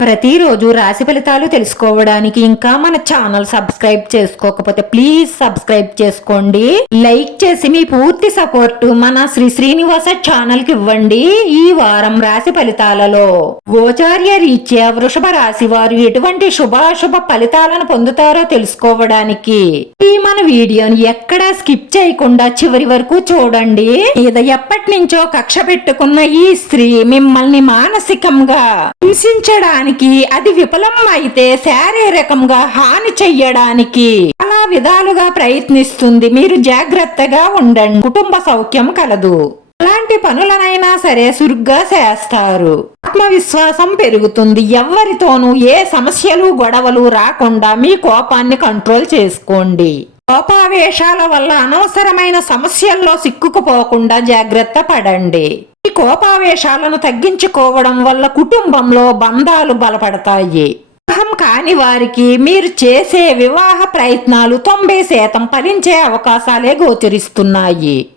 ప్రతిరోజు రాశి ఫలితాలు తెలుసుకోవడానికి ఇంకా మన ఛానల్ సబ్స్క్రైబ్ చేసుకోకపోతే ప్లీజ్ సబ్స్క్రైబ్ చేసుకోండి. లైక్ చేసి మీ పూర్తి సపోర్ట్ మన శ్రీ శ్రీనివాస ఛానల్కి ఇవ్వండి ఈ వారం రాశి ఫలితాలలో. గోచార్య రీత్యా వృషభ రాశి వారు ఎటువంటి శుభాశుభ ఫలితాలను పొందుతారో తెలుసుకోవడానికి ఈ మన వీడియోని ఎక్కడా స్కిప్ చేయకుండా చివరి వరకు చూడండి. ఇది ఎప్పటి నుంచో కక్ష పెట్టుకున్న ఈ స్త్రీ మిమ్మల్ని మానసికంగా హింసించడానికి అది విఫలం అయితే శారీరకంగా హాని చెయ్యడానికి అలా విధాలుగా ప్రయత్నిస్తుంది. మీరు జాగ్రత్తగా ఉండండి. కుటుంబ సౌఖ్యం కలదు. ఎలాంటి పనులనైనా సరే సురుగ్గా చేస్తారు. ఆత్మవిశ్వాసం పెరుగుతుంది. ఎవరితోనూ ఏ సమస్యలు గొడవలు రాకుండా మీ కోపాన్ని కంట్రోల్ చేసుకోండి. కోపావేశాల వల్ల అనవసరమైన సమస్యల్లో సిక్కుకుపోకుండా జాగ్రత్త పడండి. ఈ కోపావేశాలను తగ్గించుకోవడం వల్ల కుటుంబంలో బంధాలు బలపడతాయి. వివాహం కాని వారికి మీరు చేసే వివాహ ప్రయత్నాలు తొంభై శాతం ఫలించే అవకాశాలే గోచరిస్తున్నాయి.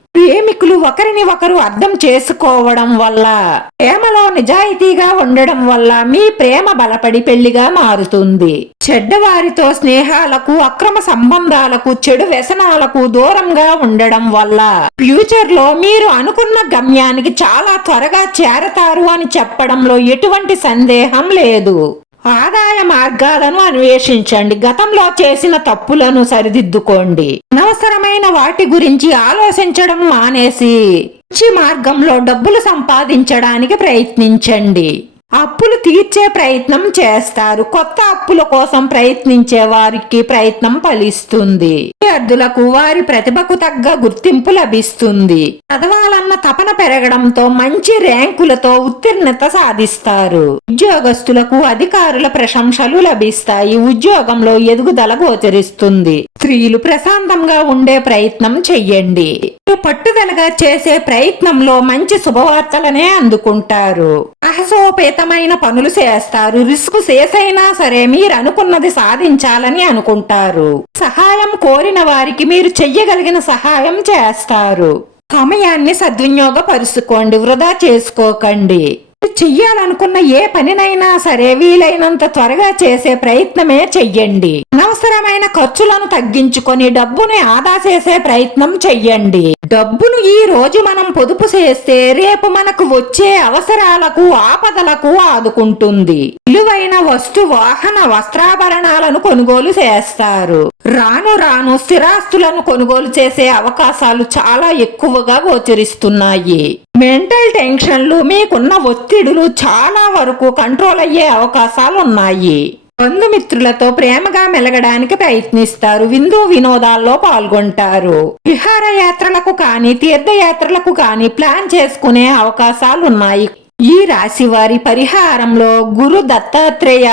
నాయకులు ఒకరిని ఒకరు అర్థం చేసుకోవడం వల్ల ప్రేమలో నిజాయితీగా ఉండడం వల్ల మీ ప్రేమ బలపడి పెళ్ళిగా మారుతుంది. చెడ్డవారితో స్నేహాలకు అక్రమ సంబంధాలకు చెడు వ్యసనాలకు దూరంగా ఉండడం వల్ల ఫ్యూచర్లో మీరు అనుకున్న గమ్యానికి చాలా త్వరగా చేరతారు అని చెప్పడంలో ఎటువంటి సందేహం లేదు. ఆదాయ మార్గాలను అన్వేషించండి. గతంలో చేసిన తప్పులను సరిదిద్దుకోండి. అనవసరమైన వాటి గురించి ఆలోచించడం మానేసి మంచి మార్గంలో డబ్బులు సంపాదించడానికి ప్రయత్నించండి. అప్పులు తీర్చే ప్రయత్నం చేస్తారు. కొత్త అప్పుల కోసం ప్రయత్నించే వారికి ప్రయత్నం ఫలిస్తుంది. విద్యార్థులకు వారి ప్రతిభకు తగ్గ గుర్తింపు లభిస్తుంది. చదవాలన్న తపన పెరగడంతో మంచి ర్యాంకులతో ఉత్తీర్ణత సాధిస్తారు. ఉద్యోగస్తులకు అధికారుల ప్రశంసలు లభిస్తాయి. ఉద్యోగంలో ఎదుగుదల గోచరిస్తుంది. స్త్రీలు ప్రశాంతంగా ఉండే ప్రయత్నం చెయ్యండి. మీరు పట్టుదలగా చేసే ప్రయత్నంలో మంచి శుభవార్తలనే అందుకుంటారు. సాహసోపేతమైన పనులు చేస్తారు. రిస్క్ చేసైనా సరే మీరు అనుకున్నది సాధించాలని అనుకుంటారు. సహాయం కోరిన వారికి మీరు చెయ్యగలిగిన సహాయం చేస్తారు. సమయాన్ని సద్వినియోగపరుచుకోండి. వృధా చేసుకోకండి. చెయ్యాలనుకున్న ఏ పనినైనా సరే వీలైనంత త్వరగా చేసే ప్రయత్నమే చెయ్యండి. అనవసరమైన ఖర్చులను తగ్గించుకొని డబ్బుని ఆదా చేసే ప్రయత్నం చెయ్యండి. డబ్బును ఈ రోజు మనం పొదుపు చేస్తే రేపు మనకు వచ్చే అవసరాలకు ఆపదలకు ఆదుకుంటుంది. విలువైన వస్తు వాహన వస్త్రాభరణాలను కొనుగోలు చేస్తారు. రాను రాను స్థిరాస్తులను కొనుగోలు చేసే అవకాశాలు చాలా ఎక్కువగా గోచరిస్తున్నాయి. మెంటల్ టెన్షన్లు మీకున్న ఒత్తిడులు చాలా వరకు కంట్రోల్ అయ్యే అవకాశాలు ఉన్నాయి. బంధుమిత్రులతో ప్రేమగా మెలగడానికి ప్రయత్నిస్తారు. విందు వినోదాల్లో పాల్గొంటారు. విహారయాత్రలకు కానీ తీర్థయాత్రలకు కానీ ప్లాన్ చేసుకునే అవకాశాలు ఉన్నాయి ఈ రాశి వారి పరిహారంలో గురు దత్తాత్రేయ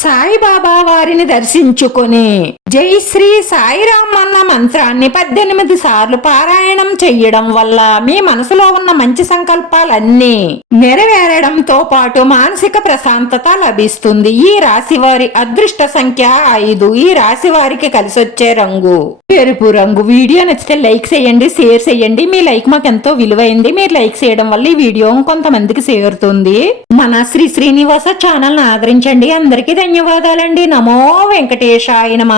సాయిబాబా వారిని దర్శించుకొని జై శ్రీ సాయిరామ్ అన్న మంత్రాన్ని పద్దెనిమిది సార్లు పారాయణం చెయ్యడం వల్ల మీ మనసులో ఉన్న మంచి సంకల్పాలన్నీ నెరవేరడంతో పాటు మానసిక ప్రశాంతత లభిస్తుంది. ఈ రాశి వారి అదృష్ట సంఖ్య ఐదు. ఈ రాశి వారికి కలిసొచ్చే రంగు ఎరుపు రంగు. వీడియో నచ్చితే లైక్ చేయండి షేర్ చేయండి. మీ లైక్ మాకు ఎంతో విలువైంది. మీరు లైక్ చేయడం వల్ల ఈ వీడియో కొంతమందికి చేరుతుంది. మన శ్రీ శ్రీనివాస ఛానల్ ఆదరించండి. అందరికీ ధన్యవాదాలండి. నమో వెంకటేశాయ నమ.